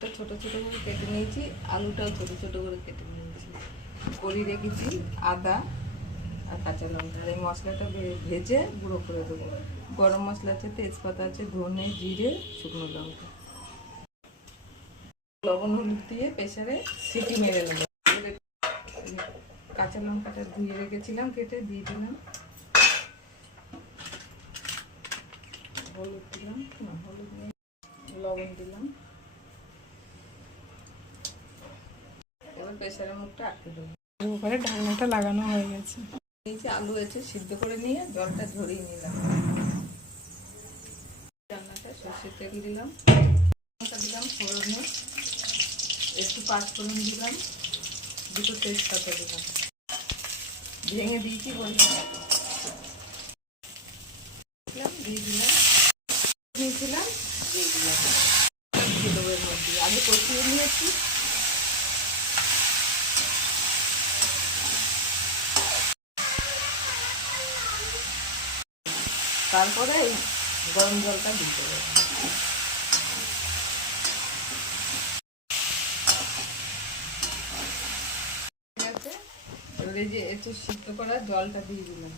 ছোট ছোট করে কেটে নিয়েছি, আলুটাও ছোট ছোট করে কেটে নিয়েছি। কড়ি রেখেছি আদা আর কাঁচা লঙ্কা। এই মশলাটা ভেজে গুঁড়ো করে দেবো। গরম মশলা আছে, তেজপাতা আছে, ধনে, জিরে, শুকনো লঙ্কা, লবণ হলুদ দিয়ে প্রেসারে সিটি মেরে নেবো। কাঁচা লঙ্কাটা ধুয়ে রেখেছিলাম, কেটে দিয়ে দিলাম। হলুদ দিলাম, হলুদ নিয়ে লবণ দিলাম। এবার প্রেসারের মুখটা আটকে দেবো। উপরে ঢাকনাটা লাগানো হয়ে গেছে। নিচে আলু আছে, সিদ্ধ করে নিয়ে জলটা ঝরিয়ে নিলাম। রান্নাটা সর্ষের তেল দিলাম, দিলাম ফোড়নে, একটু পাঁচফোড়ন দিলাম, দুটো তেজপাতা দিলাম, ভেঙে দিয়েছি বলছিলাম, দিয়ে দিলাম, নিয়েছিলাম দিয়ে দিলাম। দিয়ে দেবো এর মধ্যে, আগে কষিয়ে নিয়েছি। তারপরে এই গরম জলটা দিতে হবে। ঠিক আছে, এবারে যে একটু সিদ্ধ করা জলটা দিয়ে দিলাম।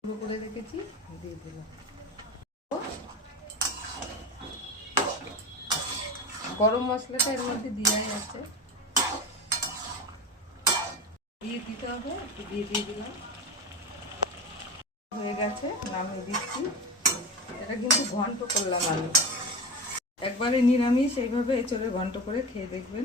গুঁড়ো করে রেখেছি, দিয়ে দিলাম। গরম মশলাটা এর মধ্যে দেওয়াই আছে, দিয়ে দিতে হবে। একটু দিয়ে দিলাম, হয়ে গেছে, নামিয়ে দিচ্ছি। এটা কিন্তু ঘন্ট করলাম আলু। একবারে নিরামিষ এইভাবে এঁচোড়ে ঘন্ট করে খেয়ে দেখবেন।